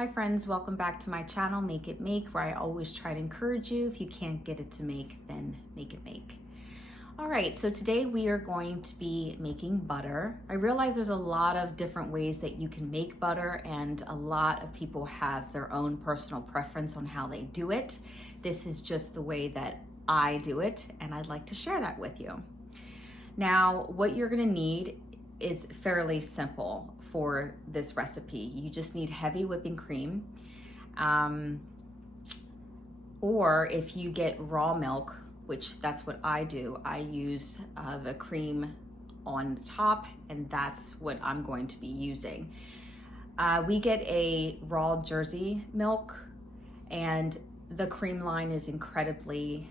Hi friends, welcome back to my channel, Make It Make, where I always try to encourage you. If you can't get it to make, then make it make. All right, so today we are going to be making butter. I realize there's a lot of different ways that you can make butter, and a lot of people have their own personal preference on how they do it. This is just the way that I do it, and I'd like to share that with you. Now, what you're gonna need is fairly simple for this recipe. You just need heavy whipping cream, or if you get raw milk, which that's what I do, I use the cream on top, and that's what I'm going to be using. We get a raw Jersey milk, and the cream line is incredibly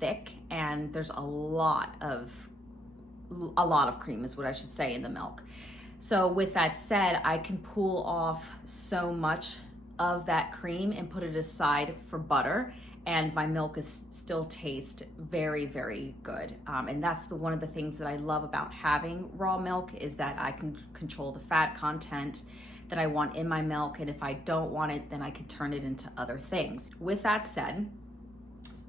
thick, and there's a lot of cream is what I should say in the milk. So with that said, I can pull off so much of that cream and put it aside for butter, and my milk is still taste very, very good. And that's one of the things that I love about having raw milk, is that I can control the fat content that I want in my milk, and if I don't want it, then I can turn it into other things. With that said,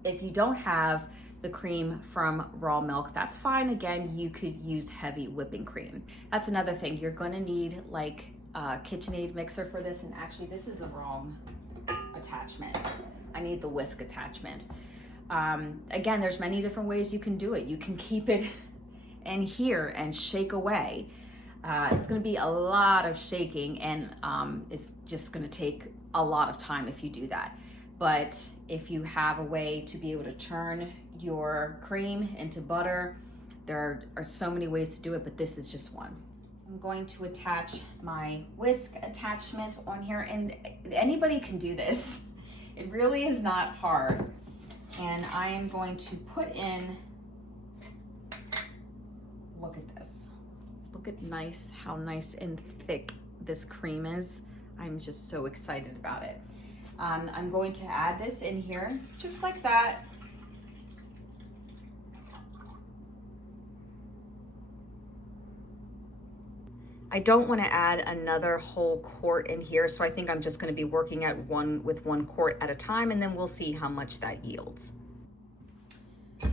if you don't have the cream from raw milk, that's fine. Again, you could use heavy whipping cream. That's another thing. You're gonna need like a KitchenAid mixer for this, and actually this is the wrong attachment. I need the whisk attachment. Again, there's many different ways you can do it. You can keep it in here and shake away. It's gonna be a lot of shaking, and it's just gonna take a lot of time if you do that. But if you have a way to be able to turn your cream into butter, there are so many ways to do it, but this is just one. I'm going to attach my whisk attachment on here, and anybody can do this. It really is not hard. And I am going to put in, look at this. Look at how nice and thick this cream is. I'm just so excited about it. I'm going to add this in here, just like that. I don't want to add another whole quart in here, so I think I'm just going to be working with one quart at a time, and then we'll see how much that yields. I'm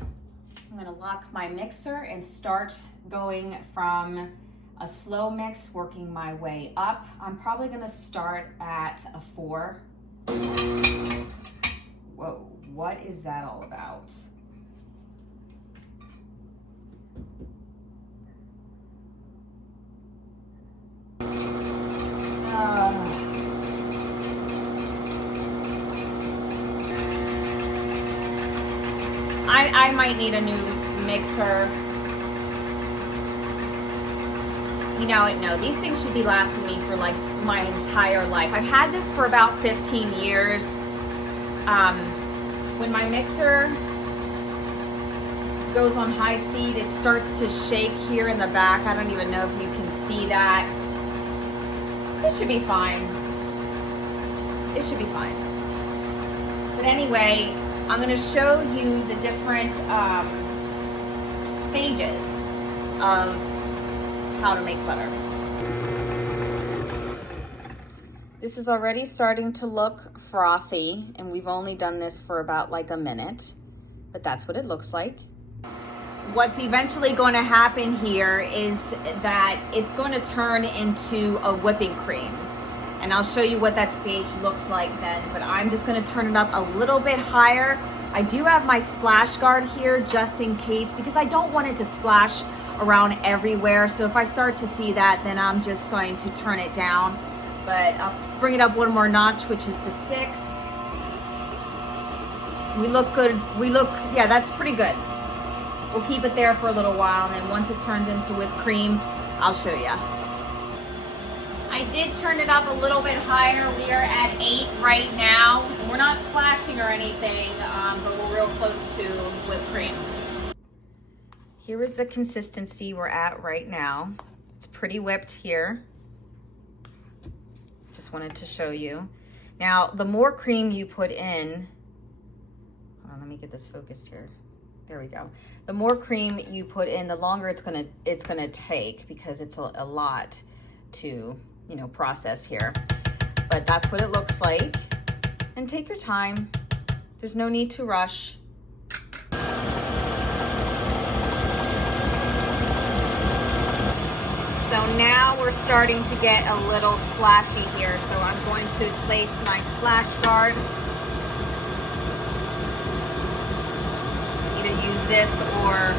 going to lock my mixer and start going from a slow mix, working my way up. I'm probably going to start at a 4. Whoa, what is that all about? I might need a new mixer. You know, no, these things should be lasting me for like my entire life. I've had this for about 15 years. When my mixer goes on high speed, it starts to shake here in the back. I don't even know if you can see that. It should be fine. It should be fine. But anyway, I'm going to show you the different stages of how to make butter. This is already starting to look frothy, and we've only done this for about like a minute, but that's what it looks like. What's eventually going to happen here is that it's going to turn into a whipping cream, and I'll show you what that stage looks like then, but I'm just going to turn it up a little bit higher. I do have my splash guard here just in case, because I don't want it to splash around everywhere. So if I start to see that, then I'm just going to turn it down, but I'll bring it up one more notch, which is to 6. We look good. Yeah, that's pretty good. We'll keep it there for a little while, and then once it turns into whipped cream, I'll show you. I did turn it up a little bit higher. We are at 8 right now. We're not splashing or anything, but we're real close to whipped cream. Here is the consistency we're at right now. It's pretty whipped here. Just wanted to show you. Now, the more cream you put in, hold on, let me get this focused here. There we go. The more cream you put in, the longer it's gonna take, because it's a lot to, you know, process here. but that's what it looks like. And take your time. There's no need to rush. So now we're starting to get a little splashy here. So I'm going to place my splash guard. Either use this or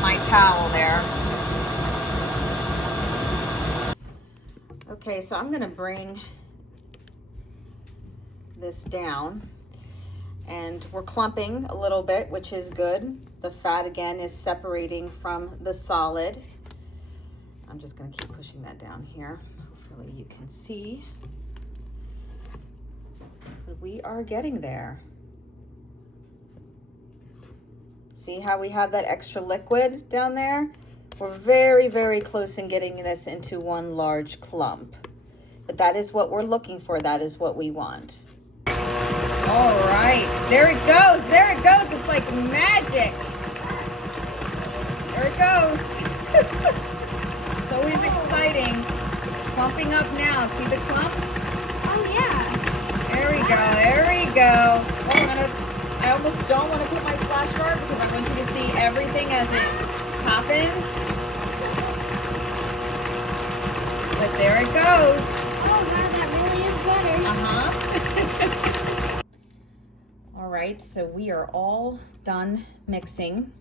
my towel there. Okay, so I'm gonna bring this down, and we're clumping a little bit, which is good. The fat again is separating from the solid. I'm just gonna keep pushing that down here. Hopefully you can see. But we are getting there. See how we have that extra liquid down there? We're very, very close in getting this into one large clump. But that is what we're looking for. That is what we want. All right, there it goes. There it goes. It's like magic. There it goes. It's always exciting. It's clumping up now. See the clumps? Oh, yeah. There we go. There we go. Oh, I almost don't want to put my splash guard because I want you to see everything as it happens. But there it goes. Oh, wow, that really is better. Uh-huh. All right, so we are all done mixing.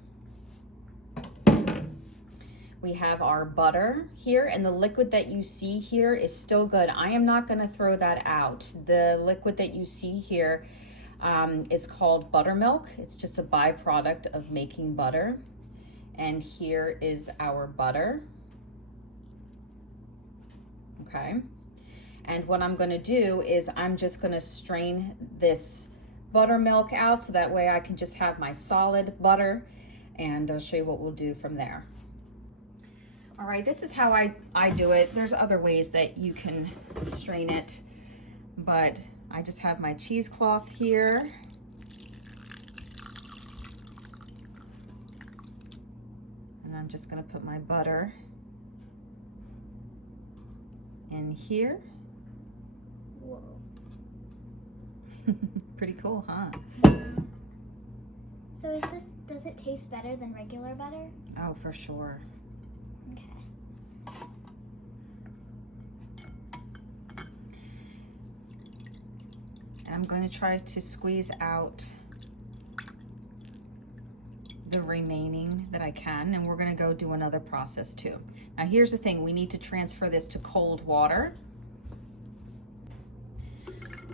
We have our butter here, and the liquid that you see here is still good. I am not going to throw that out. The liquid that you see here is called buttermilk. It's just a byproduct of making butter. And here is our butter. Okay. And what I'm going to do is I'm just going to strain this buttermilk out so that way I can just have my solid butter, and I'll show you what we'll do from there. All right, this is how I do it. There's other ways that you can strain it, but I just have my cheesecloth here. And I'm just gonna put my butter in here. Whoa. Pretty cool, huh? So does it taste better than regular butter? Oh, for sure. Okay. And I'm going to try to squeeze out the remaining that I can, and we're going to go do another process too. Now here's the thing, we need to transfer this to cold water.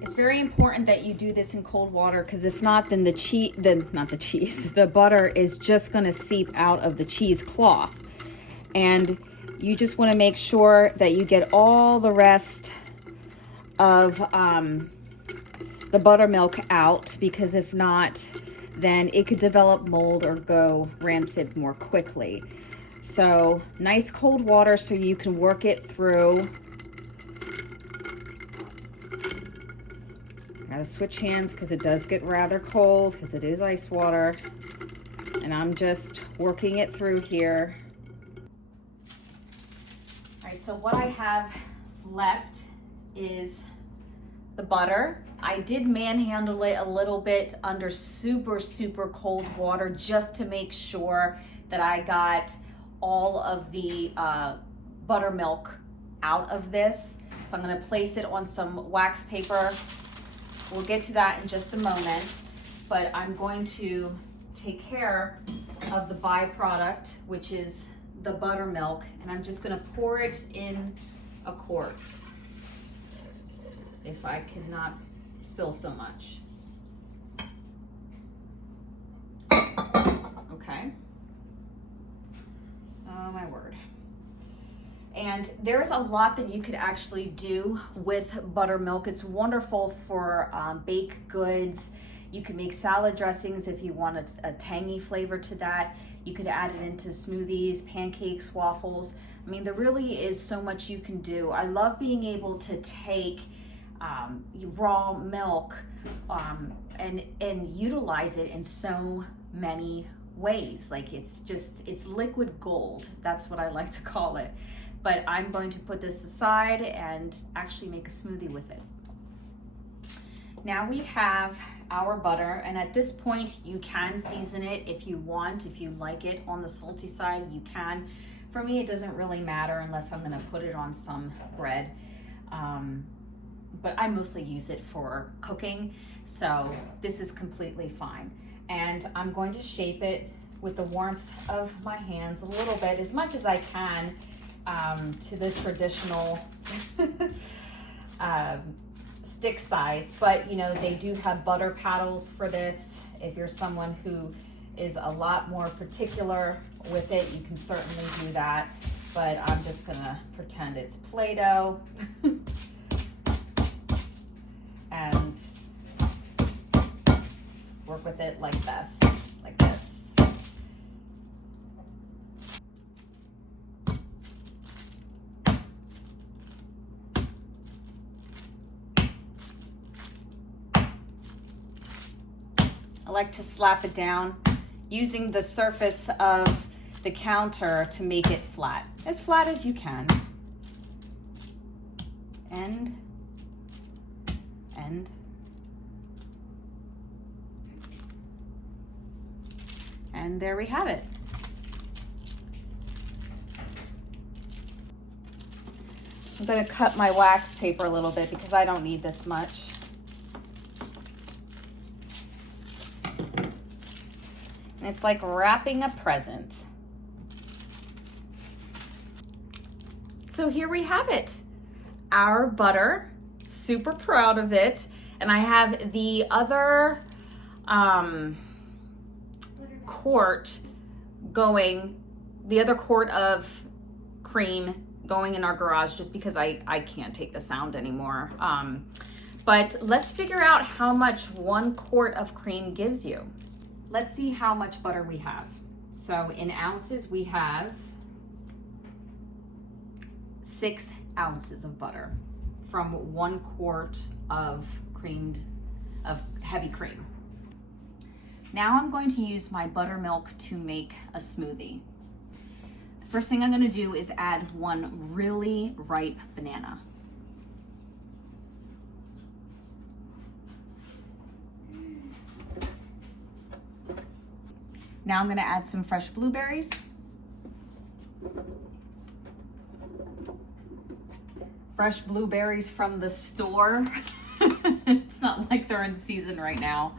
It's very important that you do this in cold water, because if not, then the butter is just going to seep out of the cheesecloth. And you just want to make sure that you get all the rest of the buttermilk out, because if not, then it could develop mold or go rancid more quickly. So nice cold water so you can work it through. Gotta switch hands because it does get rather cold, because it is ice water. And I'm just working it through here. All right, so what I have left is the butter. I did manhandle it a little bit under super, super cold water just to make sure that I got all of the buttermilk out of this. So I'm gonna place it on some wax paper. We'll get to that in just a moment, but I'm going to take care of the byproduct, which is the buttermilk, and I'm just gonna pour it in a quart, if I cannot spill so much. Okay. Oh my word. And there's a lot that you could actually do with buttermilk. It's wonderful for baked goods. You can make salad dressings if you want a tangy flavor to that. You could add it into smoothies, pancakes, waffles. I mean, there really is so much you can do. I love being able to take raw milk and utilize it in so many ways. Like it's liquid gold. That's what I like to call it. but I'm going to put this aside and actually make a smoothie with it. Now we have our butter, and at this point you can season it if you want. If you like it on the salty side, you can. For me, it doesn't really matter unless I'm gonna put it on some bread. But I mostly use it for cooking, so this is completely fine. And I'm going to shape it with the warmth of my hands a little bit, as much as I can, to the traditional stick size. But you know, they do have butter paddles for this. If you're someone who is a lot more particular with it, you can certainly do that. But I'm just gonna pretend it's Play-Doh and work with it like this, like this. I like to slap it down using the surface of the counter to make it flat as you can. And there we have it. I'm going to cut my wax paper a little bit because I don't need this much. And it's like wrapping a present. So here we have it, our butter. Super proud of it. And I have the other quart of cream going in our garage, just because I can't take the sound anymore. But let's figure out how much 1 quart of cream gives you. Let's see how much butter we have. So in ounces, we have 6 ounces of butter from 1 quart of heavy cream. Now I'm going to use my buttermilk to make a smoothie. The first thing I'm going to do is add 1 really ripe banana. Now I'm going to add some fresh blueberries. Fresh blueberries from the store. It's not like they're in season right now.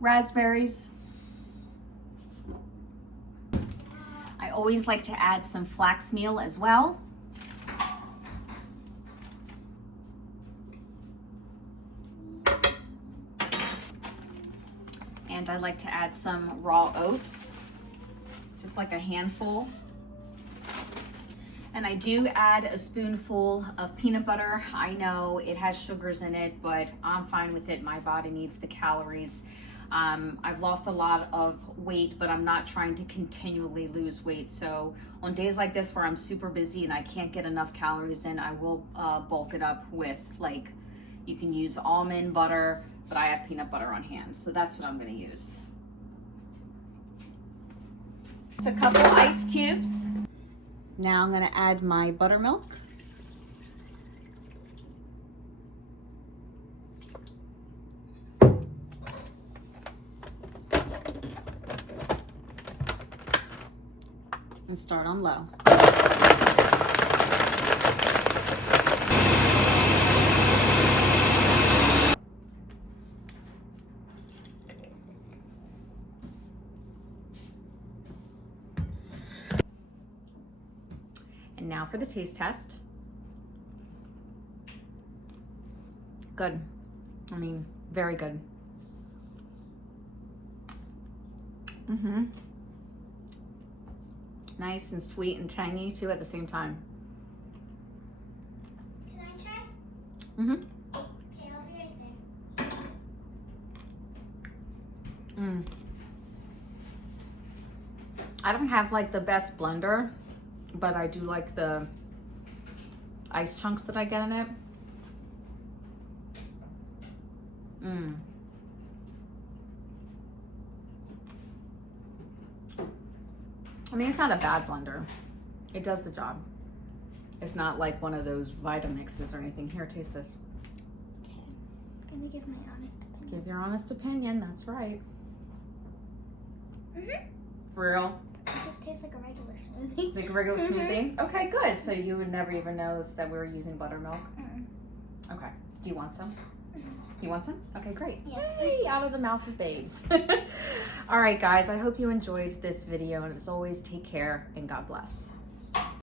Raspberries. I always like to add some flax meal as well. And I like to add some raw oats, just like a handful. And I do add a spoonful of peanut butter. I know it has sugars in it, but I'm fine with it. My body needs the calories. I've lost a lot of weight, but I'm not trying to continually lose weight. So on days like this where I'm super busy and I can't get enough calories in, I will bulk it up with, like, you can use almond butter, but I have peanut butter on hand. So that's what I'm gonna use. It's a couple ice cubes. Now I'm gonna add my buttermilk. And start on low. And now for the taste test. Good. I mean, very good. Nice and sweet and tangy too at the same time. Can I try? Okay, I'll be right there. I don't have like the best blender, but I do like the ice chunks that I get in it. I mean, it's not a bad blender. It does the job. It's not like one of those Vitamixes or anything. Here, taste this. Okay. I'm gonna give my honest opinion. Give your honest opinion. That's right. For real? It just tastes like a regular smoothie. Like a regular smoothie? Okay, good. So you would never even know that we were using buttermilk? Okay. Do you want some? You want some? Okay, great. Yes. Yay, out of the mouth of babes. All right, guys. I hope you enjoyed this video. And as always, take care and God bless.